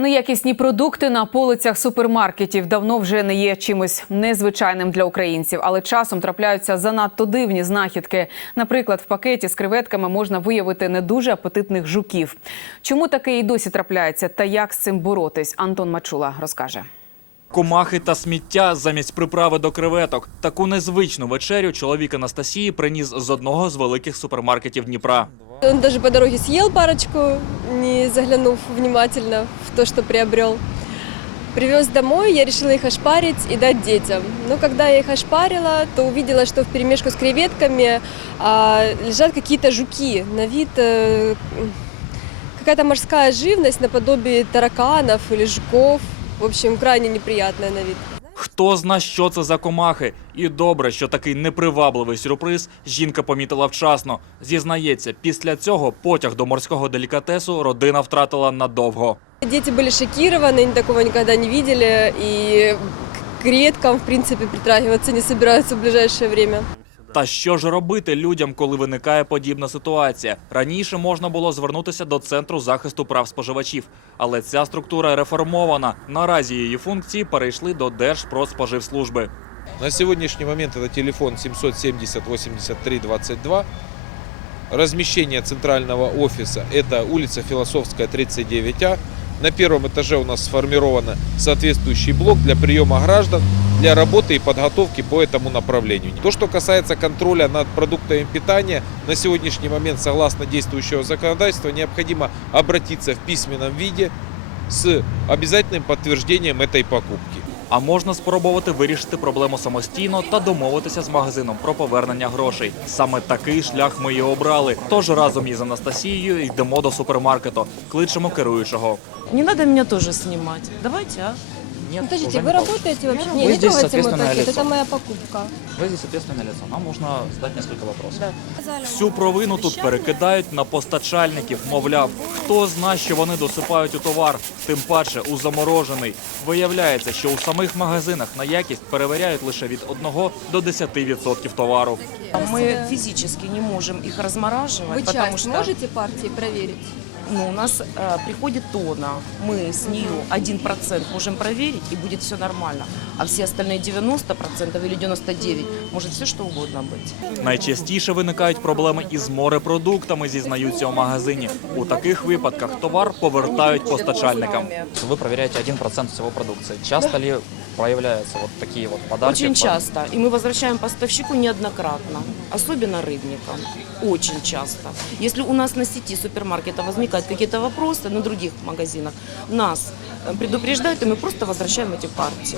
Неякісні продукти на полицях супермаркетів давно вже не є чимось незвичайним для українців, але часом трапляються занадто дивні знахідки. Наприклад, в пакеті з креветками можна виявити не дуже апетитних жуків. Чому таке і досі трапляється, та як з цим боротись? Антон Мачула розкаже. Комахи та сміття замість приправи до креветок. Таку незвичну вечерю чоловік Анастасії приніс з одного з великих супермаркетів Дніпра. Он даже по дороге съел парочку, не заглянув внимательно в то, что приобрел. Привез домой, я решила их ошпарить и дать детям. Но когда я их ошпарила, то увидела, что в перемешку с креветками а, лежат какие-то жуки. На вид э, какая-то морская живность наподобие тараканов или жуков. В общем, крайне неприятная на вид. Хто зна, що це за комахи? І добре, що такий непривабливий сюрприз жінка помітила вчасно. Зізнається, після цього потяг до морського делікатесу родина втратила надовго. Діти були шокированы, вони такого ніколи не бачили, і к креветкам, в принципі, притрагиваться не собираются в ближайшее время. Та що ж робити людям, коли виникає подібна ситуація? Раніше можна було звернутися до центру захисту прав споживачів, але ця структура реформована. Наразі її функції перейшли до Держпродспоживслужби. На сегодняшний момент это телефон 770 83 22. Размещение центрального офиса – это улица Философская, 39А. На первом этаже у нас сформирован соответствующий блок для приема граждан, для работы и подготовки по этому направлению. То, что касается контроля над продуктами питания, на сегодняшний момент, согласно действующего законодательства, необходимо обратиться в письменном виде с обязательным подтверждением этой покупки. А можна спробувати вирішити проблему самостійно та домовитися з магазином про повернення грошей. Саме такий шлях ми і обрали. Тож разом із Анастасією йдемо до супермаркету, кличемо керуючого. Не надо меня тоже снимать. Давайте, а? Нет, Подождите, вы работаете вообще? Не, Вы не здесь, трогайте мой соответственно, пакет, лицо. это моя покупка. Вы здесь ответственное лицо. Нам нужно задать несколько вопросов. Да. Всю провину тут перекидають на постачальників. Мовляв, хто зна, що вони досипають у товар, тим паче у заморожений. Виявляється, що у самих магазинах на якість перевіряють лише від 1 до 10% товару. Мы физически не можем их размораживать, Вы потому часть что можете партии проверить? ну, у нас э, приходит тонна. Мы с нее 1% можем проверить, и будет все нормально. А все остальные 90% или 99% может все что угодно быть. Найчастіше виникають проблеми із морепродуктами, зізнаються у магазині. У таких випадках товар повертають постачальникам. Вы проверяете 1% всего продукции. Часто ли проявляются вот такие вот подарки? Очень часто. И мы возвращаем поставщику неоднократно, особенно рыбникам. Очень часто. Если у нас на сети супермаркета возникают какие-то вопросы на других магазинах, нас э, предупреждают, и мы просто возвращаем эти партии.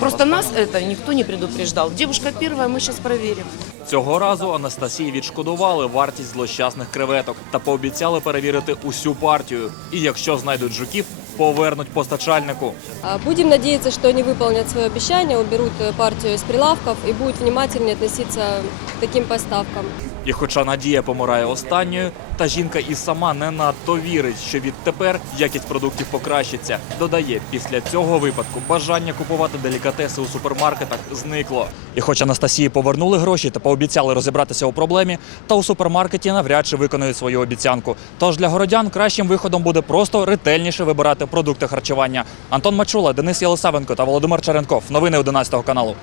Просто нас это никто не предупреждал. Девушка первая, мы сейчас проверим. Цього разу Анастасії відшкодували вартість злощасних креветок та пообіцяли перевірити усю партію. І якщо знайдуть жуків, повернуть постачальнику. Будем надеяться, что они выполнят свое обещание, уберут э, партию из прилавков и будут внимательнее относиться к таким поставкам. І хоча Надія помирає останньою, та жінка і сама не надто вірить, що відтепер якість продуктів покращиться. Додає, після цього випадку бажання купувати делікатеси у супермаркетах зникло. І хоч Анастасії повернули гроші та пообіцяли розібратися у проблемі, та у супермаркеті навряд чи виконують свою обіцянку. Тож для городян кращим виходом буде просто ретельніше вибирати продукти харчування. Антон Мачула, Денис Ялисавенко та Володимир Черенков. Новини 11 каналу.